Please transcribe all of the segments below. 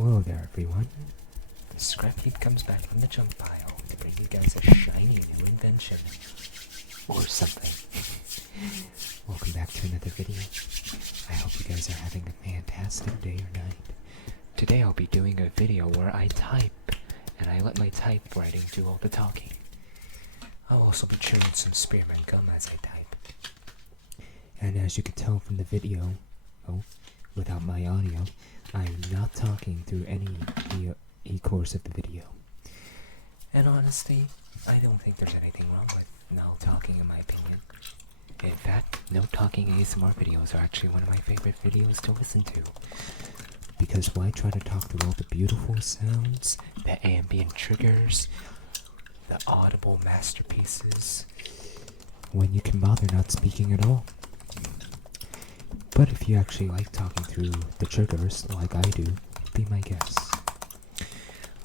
Hello there, everyone. The scrap heap comes back from the junk pile to bring you guys a shiny new invention. Or something. Welcome back to another video. I hope you guys are having a fantastic day or night. Today I'll be doing a video where I type, and I let my typewriting do all the talking. I'll also be chewing some spearmint gum as I type. And as you can tell from the video, without my audio, I'm not talking through any course of the video. And honestly, I don't think there's anything wrong with no talking, in my opinion. In fact, no talking ASMR videos are actually one of my favorite videos to listen to. Because why try to talk through all the beautiful sounds, the ambient triggers, the audible masterpieces, when you can bother not speaking at all? But if you actually like talking through the triggers, like I do, be my guest.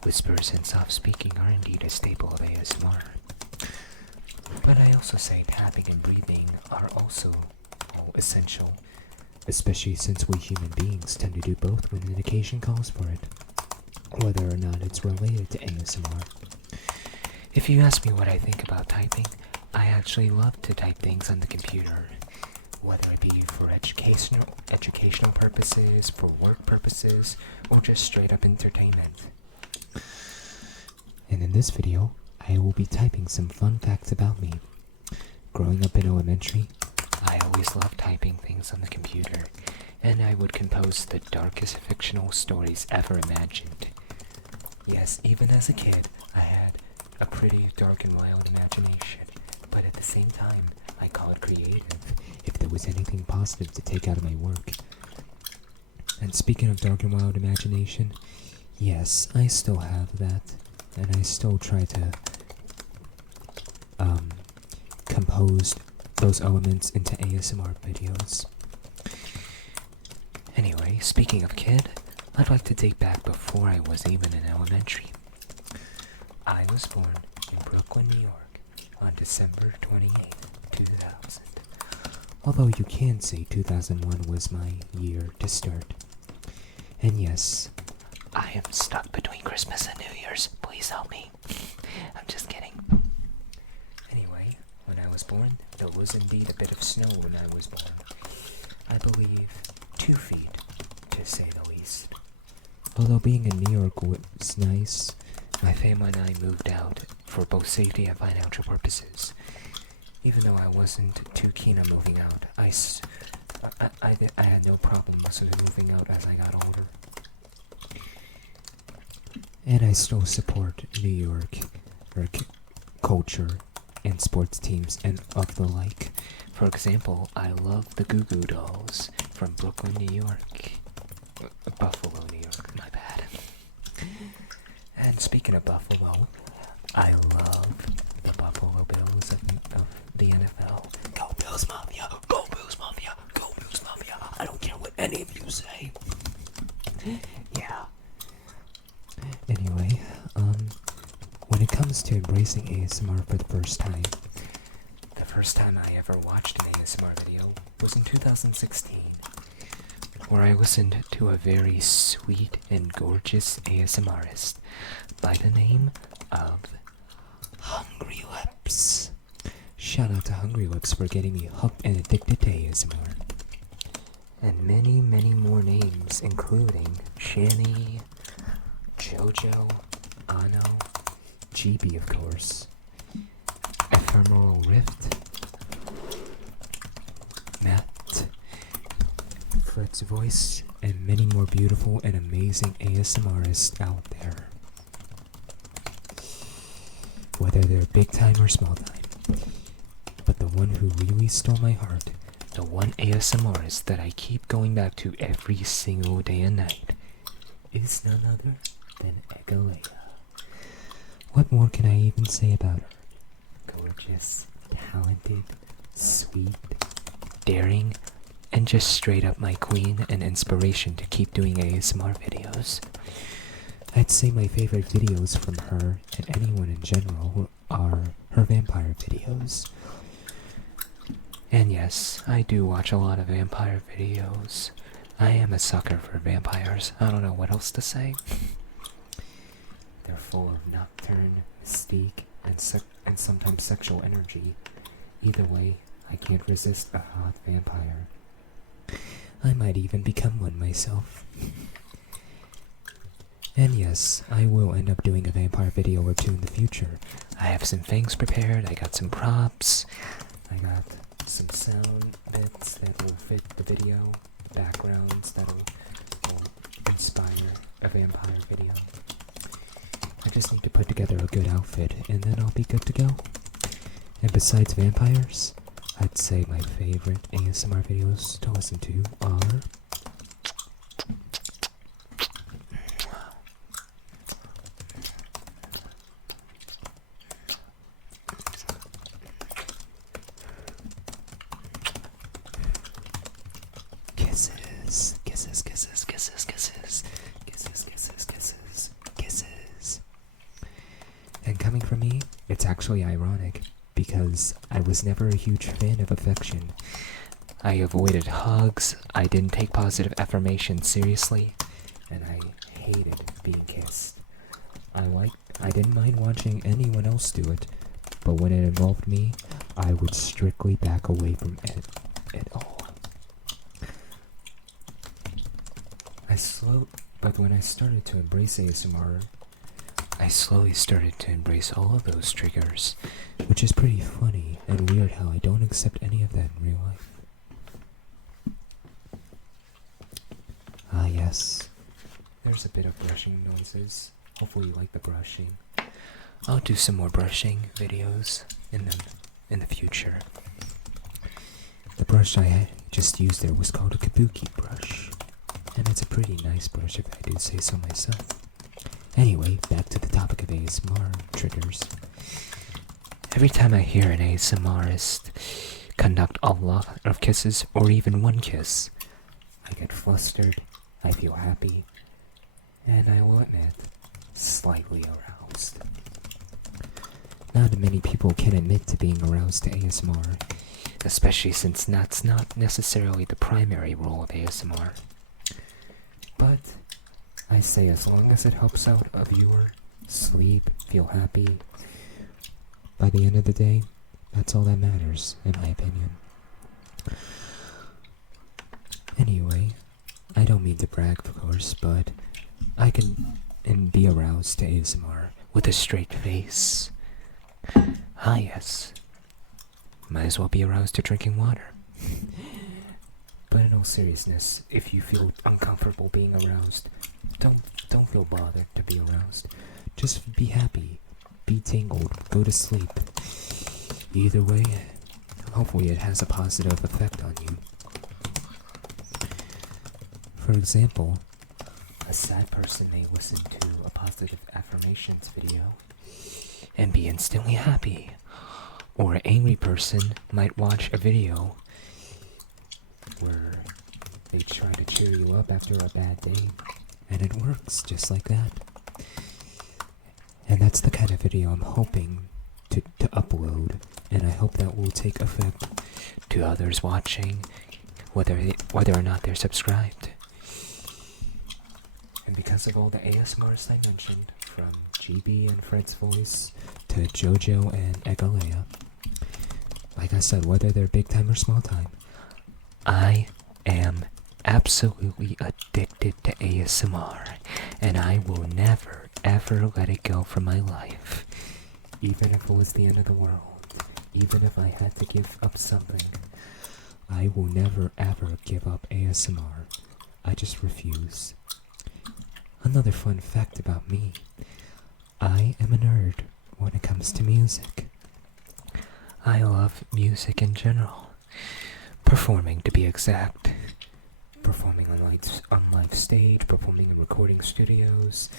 Whispers and soft speaking are indeed a staple of ASMR. But I also say tapping and breathing are also essential, especially since we human beings tend to do both when an occasion calls for it, whether or not it's related to ASMR. If you ask me what I think about typing, I actually love to type things on the computer, whether it be for educational purposes, for work purposes, or just straight up entertainment. And in this video, I will be typing some fun facts about me. Growing up in elementary, I always loved typing things on the computer, and I would compose the darkest fictional stories ever imagined. Yes, even as a kid, I had a pretty dark and wild imagination, but at the same time, I call it creative if there was anything positive to take out of my work. And speaking of dark and wild imagination, yes, I still have that, and I still try to compose those elements into ASMR videos. Anyway, speaking of kid, I'd like to take back before I was even in elementary. I was born in Brooklyn, New York on December 28th, 2000. Although you can say 2001 was my year to start. And yes, I am stuck between Christmas and New Year's. Please help me. I'm just kidding. Anyway, when I was born, there was indeed a bit of snow when I was born. I believe 2 feet, to say the least. Although being in New York was nice, my family and I moved out for both safety and financial purposes. Even though I wasn't too keen on moving out, I had no problem moving out as I got older. And I still support New York culture and sports teams and of the like. For example, I love the Goo Goo Dolls from Brooklyn, New York. Buffalo, New York, my bad. And speaking of Buffalo, I love the Buffalo Bills of the NFL. Go Bills Mafia! Go Bills Mafia! Go Bills Mafia! I don't care what any of you say. Yeah. Anyway, when it comes to embracing ASMR for the first time I ever watched an ASMR video was in 2016, where I listened to a very sweet and gorgeous ASMRist by the name of Hungry Lips. Shout out to Hungry Lips for getting me hooked and addicted to ASMR. And many, many more names, including Shani, Jojo, Ano, GB of course, Ephemeral Rift, Matt, Fred's Voice, and many more beautiful and amazing ASMRists out there. Whether they're big time or small time. But the one who really stole my heart, the one ASMRist that I keep going back to every single day and night, is none other than Egalea. What more can I even say about her? Gorgeous, talented, sweet, daring, and just straight up my queen and inspiration to keep doing ASMR videos. I'd say my favorite videos from her and anyone in general are her vampire videos. And yes, I do watch a lot of vampire videos, I am a sucker for vampires. I don't know what else to say. They're full of nocturne, mystique, and sometimes sexual energy. Either way, I can't resist a hot vampire. I might even become one myself. And yes, I will end up doing a vampire video or two in the future. I have some things prepared, I got some props, I got some sound bits that will fit the video, backgrounds that will inspire a vampire video. I just need to put together a good outfit, and then I'll be good to go. And besides vampires, I'd say my favorite ASMR videos to listen to are... Kisses, kisses, kisses, kisses, kisses, kisses, kisses, kisses, kisses. And coming from me, it's actually ironic, because I was never a huge fan of affection. I avoided hugs, I didn't take positive affirmation seriously, and I hated being kissed. I didn't mind watching anyone else do it, but when it involved me, I would strictly back away from it at all. But when I started to embrace ASMR, I slowly started to embrace all of those triggers, which is pretty funny and weird how I don't accept any of that in real life. Ah yes, there's a bit of brushing noises. Hopefully you like the brushing. I'll do some more brushing videos in the future. The brush I just used there was called a kabuki brush, and it's a pretty nice brush if I do say so myself. Anyway, back to the topic of ASMR triggers. Every time I hear an ASMRist conduct a lot of kisses, or even one kiss, I get flustered, I feel happy, and I will admit, slightly aroused. Not many people can admit to being aroused to ASMR, especially since that's not necessarily the primary role of ASMR. But I say as long as it helps out a viewer, sleep, feel happy, by the end of the day, that's all that matters, in my opinion. Anyway, I don't mean to brag, of course, but I can be aroused to ASMR with a straight face. Ah yes, might as well be aroused to drinking water. But in all seriousness, if you feel uncomfortable being aroused, don't feel bothered to be aroused. Just be happy, be tingled, go to sleep. Either way, hopefully it has a positive effect on you. For example, a sad person may listen to a positive affirmations video and be instantly happy. Or an angry person might watch a video where they try to cheer you up after a bad day, and it works just like that. And that's the kind of video I'm hoping to upload, and I hope that will take effect to others watching, whether or not they're subscribed. And because of all the ASMRs I mentioned, from GB and Fred's Voice to JoJo and Egalea, like I said, whether they're big time or small time, I am absolutely addicted to ASMR, and I will never ever let it go from my life. Even if it was the end of the world, even if I had to give up something, I will never ever give up ASMR. I just refuse. Another fun fact about me, I am a nerd when it comes to music. I love music in general. Performing, to be exact. Performing on live stage, performing in recording studios.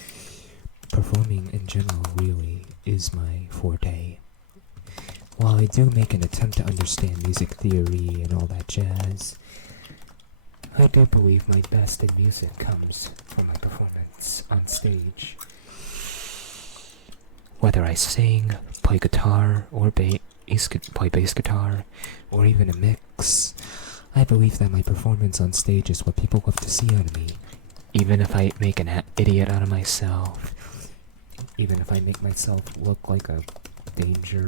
Performing in general really is my forte. While I do make an attempt to understand music theory and all that jazz, I do believe my best in music comes from my performance on stage. Whether I sing, play guitar, or play bass guitar, or even a mix, I believe that my performance on stage is what people love to see out of me. Even if I make an idiot out of myself, even if I make myself look like a danger.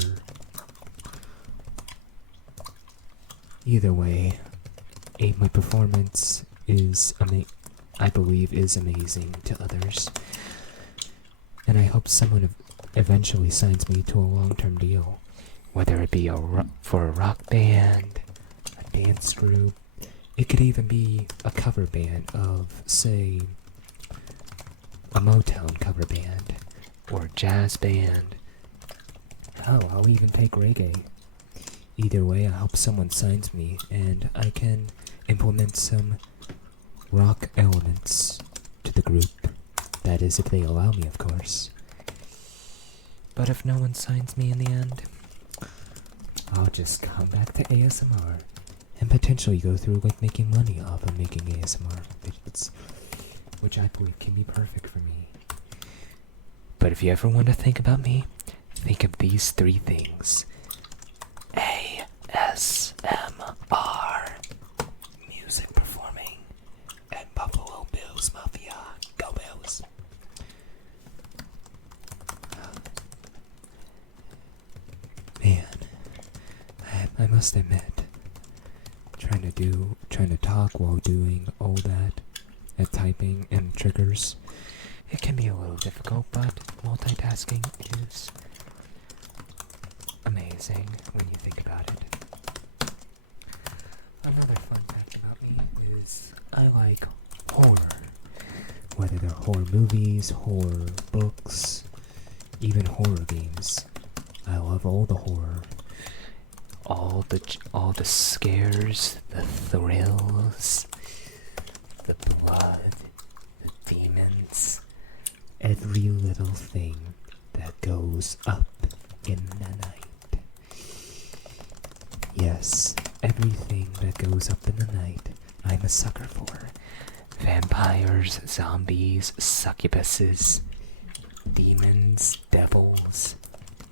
Either way, my performance is I believe is amazing to others. And I hope someone eventually signs me to a long-term deal. Whether it be for a rock band, a dance group, it could even be a cover band of, say, a Motown cover band, or a jazz band. Hell, I'll even take reggae. Either way, I hope someone signs me and I can implement some rock elements to the group. That is, if they allow me, of course. But if no one signs me in the end, I'll just come back to ASMR and potentially go through like making money off of making ASMR videos, which I believe can be perfect for me. But if you ever want to think about me, think of these 3 things. ASMR, music performing, and Buffalo Bills Mafia. Go Bills! Man, I must admit, trying to talk while doing all that, and typing and triggers, it can be a little difficult, but multitasking is amazing when you think about it. Another fun fact about me is I like horror. Whether they're horror movies, horror books, even horror games. I love all the horror. All the scares, the thrills, the blood, the demons. Every little thing that goes up in the night. Yes, everything that goes up in the night, I'm a sucker for. Vampires, zombies, succubuses, demons, devils,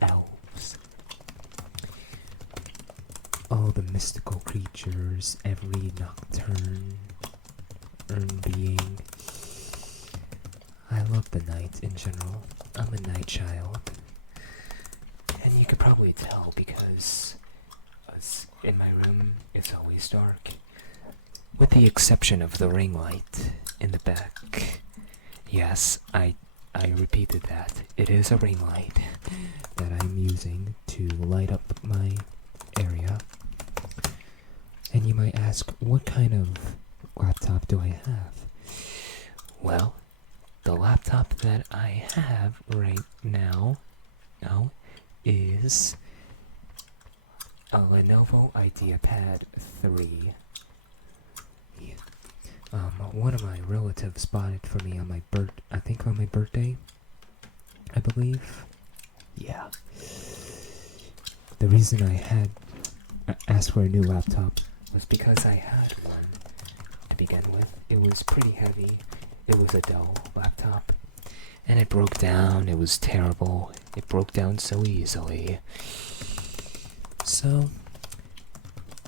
elves. All the mystical creatures, every nocturne being. I love the night in general. I'm a night child. And you could probably tell because in my room it's always dark. With the exception of the ring light in the back. Yes, I repeated that. It is a ring light that I'm using to light up my area. And you might ask, what kind of laptop do I have? Well, the laptop that I have right now is a Lenovo IdeaPad 3. One of my relatives bought it for me on my birthday, I believe. Yeah. The reason I asked for a new laptop was because I had one to begin with. It was pretty heavy. It was a Dell laptop. And it broke down. It was terrible. It broke down so easily. So,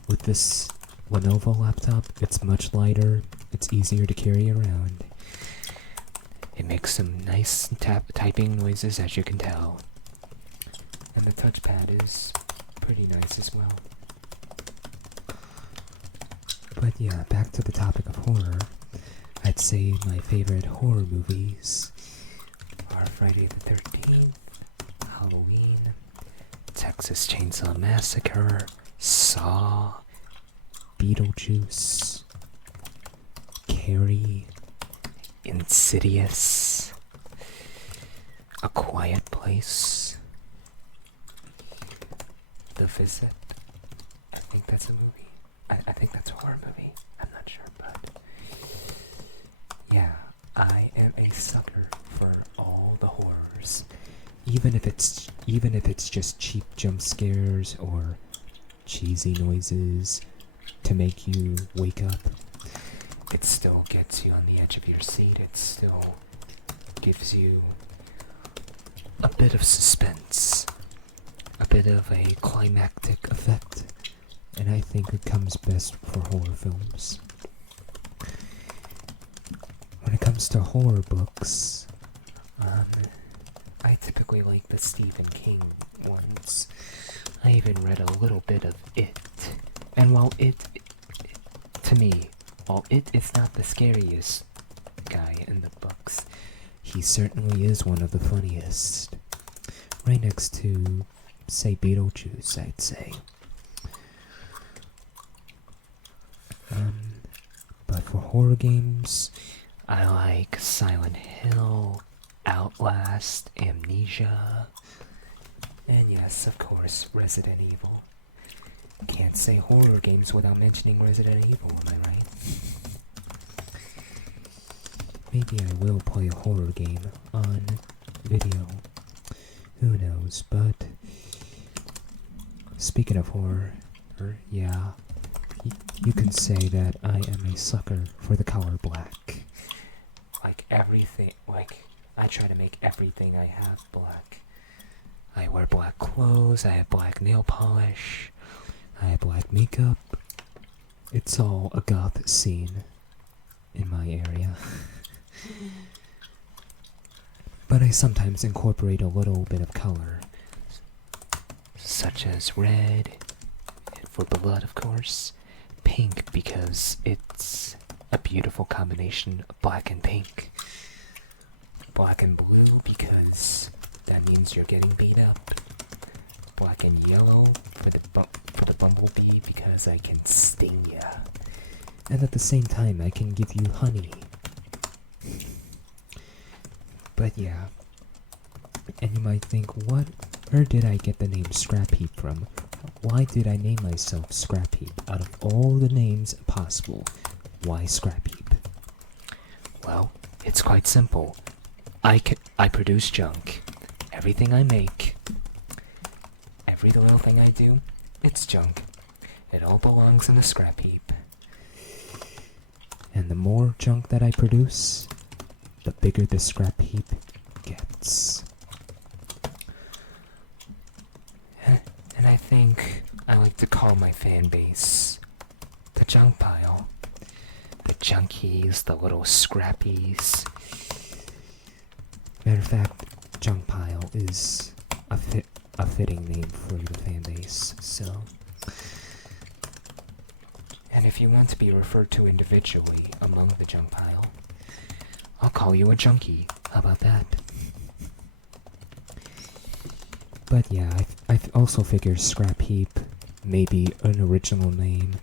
with this Lenovo laptop, it's much lighter. It's easier to carry around. It makes some nice typing noises, as you can tell. And the touchpad is pretty nice as well. But yeah, back to the topic of horror. I'd say my favorite horror movies are Friday the 13th, Halloween, Texas Chainsaw Massacre, Saw, Beetlejuice, Carrie, Insidious, A Quiet Place, The Visit. I think that's a movie. I think that's a horror movie. I'm not sure, but yeah, I am a sucker for all the horrors. Even if it's just cheap jump scares or cheesy noises to make you wake up, it still gets you on the edge of your seat. It still gives you a bit of suspense, a bit of a climactic effect, and I think it comes best for horror films. When it comes to horror books, I typically like the Stephen King ones. I even read a little bit of It, and while to me, while It is not the scariest guy in the books, he certainly is one of the funniest. Right next to, say, Beetlejuice, I'd say. But for horror games, I like Silent Hill, Outlast, Amnesia, and yes, of course, Resident Evil. Can't say horror games without mentioning Resident Evil, am I right? Maybe I will play a horror game on video. Who knows, but speaking of horror, yeah, you can say that I am a sucker for the color black. I try to make everything I have black. I wear black clothes, I have black nail polish, I have black makeup. It's all a goth scene in my area. But I sometimes incorporate a little bit of color, such as red, for blood of course, pink because it's a beautiful combination of black and pink, black and blue because that means you're getting beat up, black and yellow for the bumblebee because I can sting ya, and at the same time I can give you honey. But yeah, and you might think, where did I get the name Scrap Heap from? Why did I name myself Scrap Heap? Out of all the names possible, why Scrap Heap? Well, it's quite simple. I produce junk. Everything I make, every little thing I do, it's junk. It all belongs in the scrap heap. And the more junk that I produce, the bigger the scrap heap gets. And I think I like to call my fan base the junk pile. The junkies, the little scrappies. Matter of fact, junk pile is a fitting name for the fan base, so. And if you want to be referred to individually among the junk pile, I'll call you a junkie. How about that? But yeah, I also figured Scrap Heap may be an original name,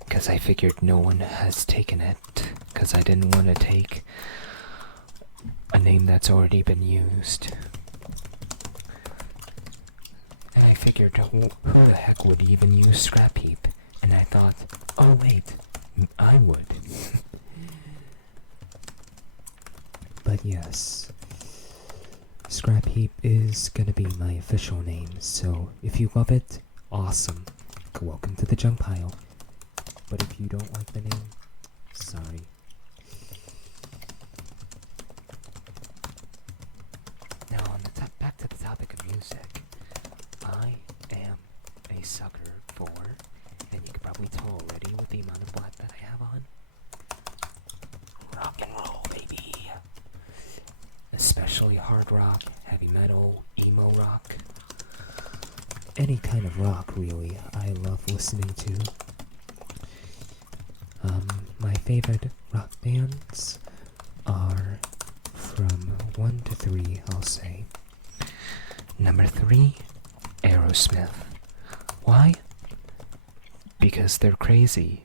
because I figured no one has taken it, because I didn't want to take a name that's already been used. And I figured, who the heck would even use Scrap Heap? And I thought, oh wait, I would. But yes, Scrap Heap is gonna be my official name, so if you love it, awesome. Welcome to the junk pile. But if you don't like the name, sorry. Now back to the topic of music. I am a sucker for, and you can probably tell already with the amount of black that I have on, rock and roll, baby. Especially hard rock, heavy metal, emo rock. Any kind of rock, really, I love listening to. My favorite rock bands are from 1 to 3, I'll say. Number 3, Aerosmith. Why? Because they're crazy.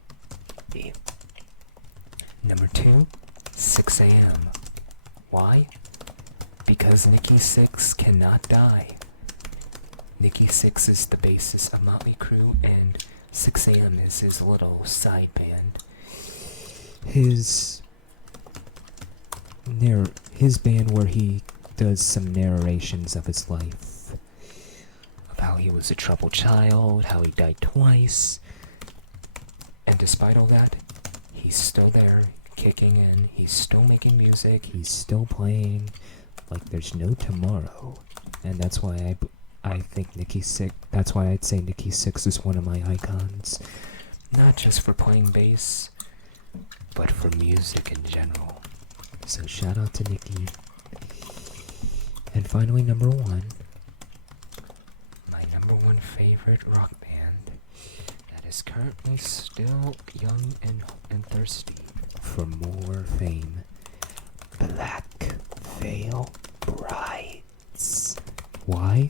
Number 2, 6 AM. Why? Because Nikki Sixx cannot die. Nikki Sixx is the bassist of Motley Crue, and 6 AM is his little side band. His band where he does some narrations of his life. Of how he was a troubled child, how he died twice. And despite all that, he's still there, kicking in, he's still making music, he's still playing like there's no tomorrow. And that's why I think Nikki Six. That's why I'd say Nikki Six is one of my icons. Not just for playing bass, but for music in general. So shout out to Nikki. And finally, number one. My number one favorite rock band that is currently still young and thirsty For more fame. Black Veil Brides. Why?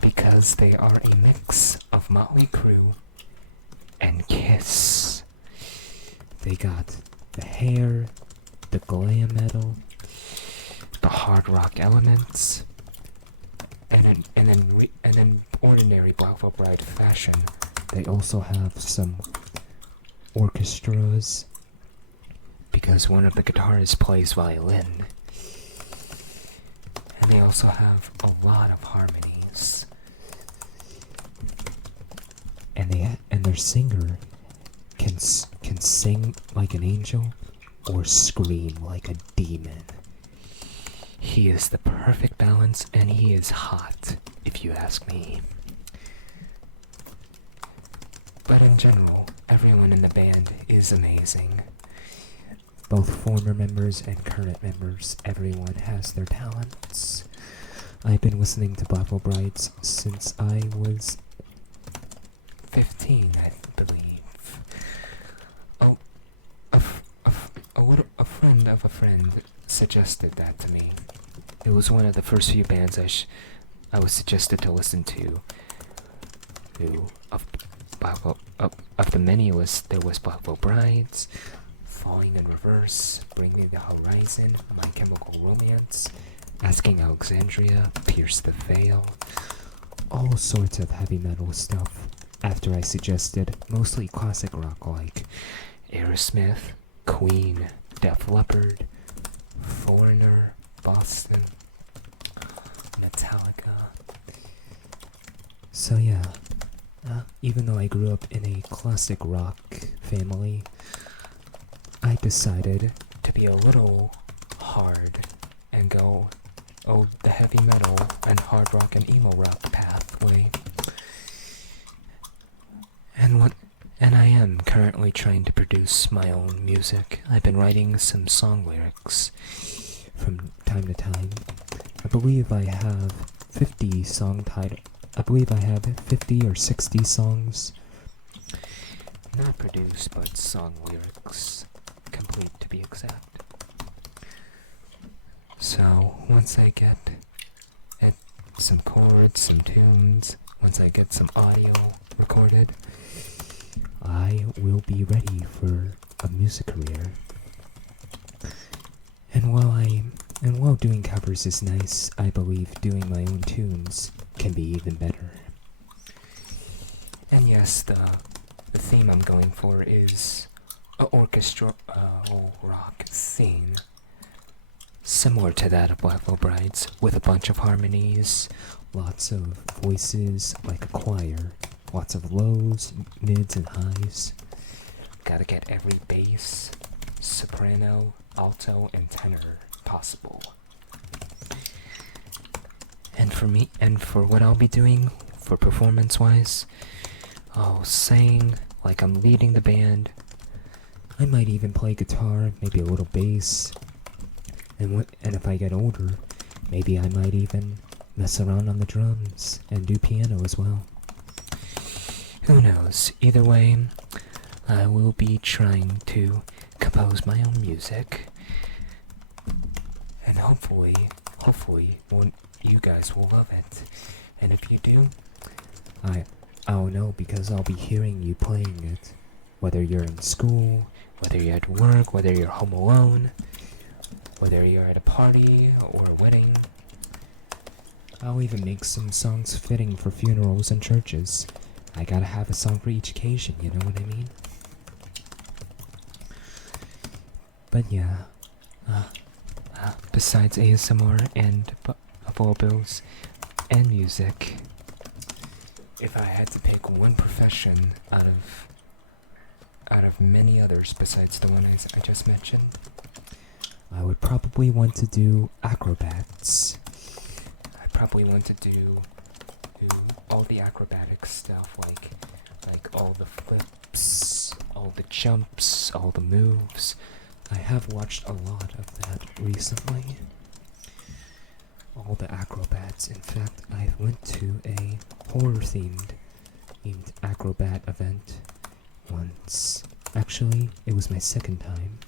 because they are a mix of Motley Crue and Kiss. They got the hair, the glam metal, The hard rock elements, and then ordinary Black Veil Bride fashion. they also have some orchestras. Because one of the guitarists plays violin. And they also have a lot of harmonies. And their singer can sing like an angel or scream like a demon. He is the perfect balance, and he is hot, if you ask me. But in general, everyone in the band is amazing. Both former members and current members, everyone has their talents. I've been listening to Black Veil Brides since I was 15, I believe. Oh, a friend of a friend suggested that to me. It was one of the first few bands I was suggested to listen to. Of the many there was Black Veil Brides, Falling in Reverse, Bring Me the Horizon, My Chemical Romance, Asking Alexandria, Pierce the Veil. all sorts of heavy metal stuff. After I suggested mostly classic rock like Aerosmith, Queen, Def Leppard, Foreigner, Boston, Metallica. So yeah, even though I grew up in a classic rock family, I decided To be a little hard and go, the heavy metal and hard rock and emo rock pathway. And I am currently trying to produce my own music. I've been writing some song lyrics. from time to time. I believe I have 50 song title. I believe I have 50 or 60 songs. Not produced, but song lyrics. Complete, to be exact. So, once I get some chords, some tunes, once I get some audio recorded, I will be ready for a music career. And while doing covers is nice, I believe doing my own tunes can be even better. and yes, the theme I'm going for is a orchestral rock scene, similar to that of Black Veil Brides, with a bunch of harmonies. Lots of voices like a choir. Lots of lows, mids, and highs. Gotta get every bass, soprano, alto, and tenor possible. And for what I'll be doing for performance-wise, I'll sing like I'm leading the band. I might even play guitar, maybe a little bass. And if I get older, maybe I might even mess around on the drums and do piano as well. Who knows? Either way, I will be trying to compose my own music. And hopefully, you guys will love it. And if you do, I'll know because I'll be hearing you playing it. Whether you're in school, whether you're at work, whether you're home alone, whether you're at a party or a wedding, I'll even make some songs fitting for funerals and churches. I gotta have a song for each occasion, you know what I mean? But yeah, besides ASMR and vocals and music, if I had to pick one profession out of many others besides the one I just mentioned, I would probably want to do acrobats. I probably want to do do all the acrobatic stuff, like all the flips, all the jumps, all the moves. I have watched a lot of that recently. All the acrobats. In fact, I went to a horror-themed acrobat event once. Actually, it was my second time.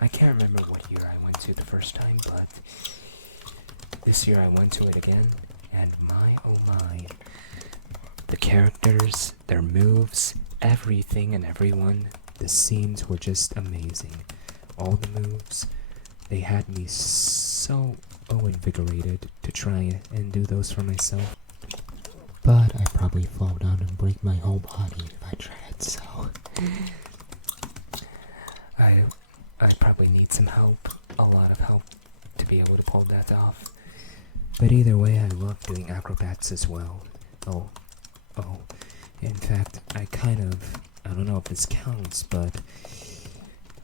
I can't remember what year I went to the first time, but this year I went to it again, and my oh my. The characters, their moves, everything and everyone, The scenes were just amazing. All the moves, they had me so invigorated to try and do those for myself. But I'd probably fall down and break my whole body if I tried, so... I probably need some help, a lot of help, to be able to pull that off. But either way, I love doing acrobats as well. Oh. In fact, I don't know if this counts, but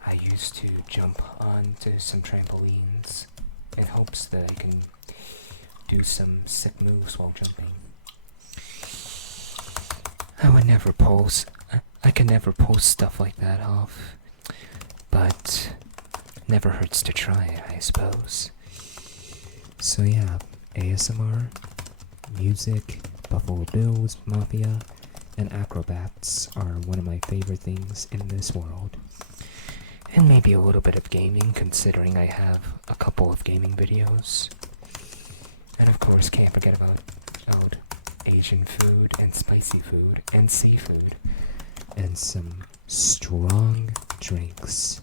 I used to jump onto some trampolines in hopes that I can do some sick moves while jumping. I could never pull stuff like that off, but never hurts to try, I suppose. So yeah, ASMR, music, Buffalo Bills, Mafia, and acrobats are one of my favorite things in this world. And maybe a little bit of gaming, considering I have a couple of gaming videos. And of course, can't forget about Asian food and spicy food and seafood. And some strong drinks.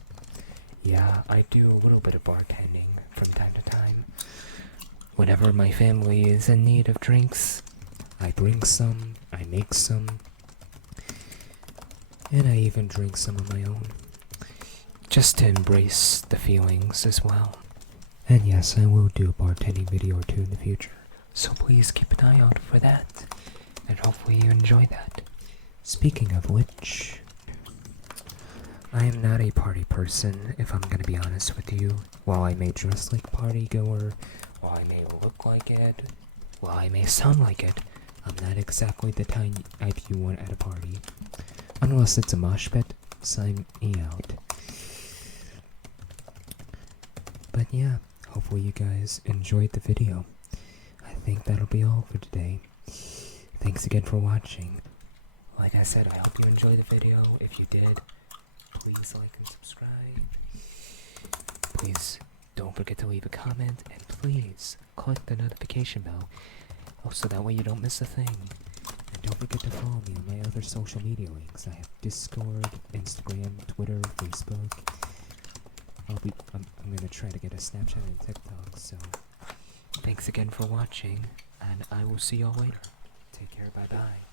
Yeah, I do a little bit of bartending from time to time. Whenever my family is in need of drinks, I bring some, I make some, and I even drink some of my own. just to embrace the feelings as well. And yes, I will do a bartending video or two in the future. So please keep an eye out for that, and hopefully you enjoy that. Speaking of which, I am not a party person, if I'm gonna be honest with you. While I may dress like a party goer, While I may look like it, while I may sound like it, I'm not exactly the type you want at a party. Unless it's a mosh pit, sign me out. But yeah, hopefully you guys enjoyed the video. I think that'll be all for today. Thanks again for watching. like I said, I hope you enjoyed the video. If you did, please like and subscribe. Please don't forget to leave a comment, and please click the notification bell, so that way you don't miss a thing. And don't forget to follow me on my other social media links. I have Discord, Instagram, Twitter, Facebook. I'm gonna try to get a Snapchat and TikTok, so Thanks again for watching, and I will see y'all later. Take care, bye bye.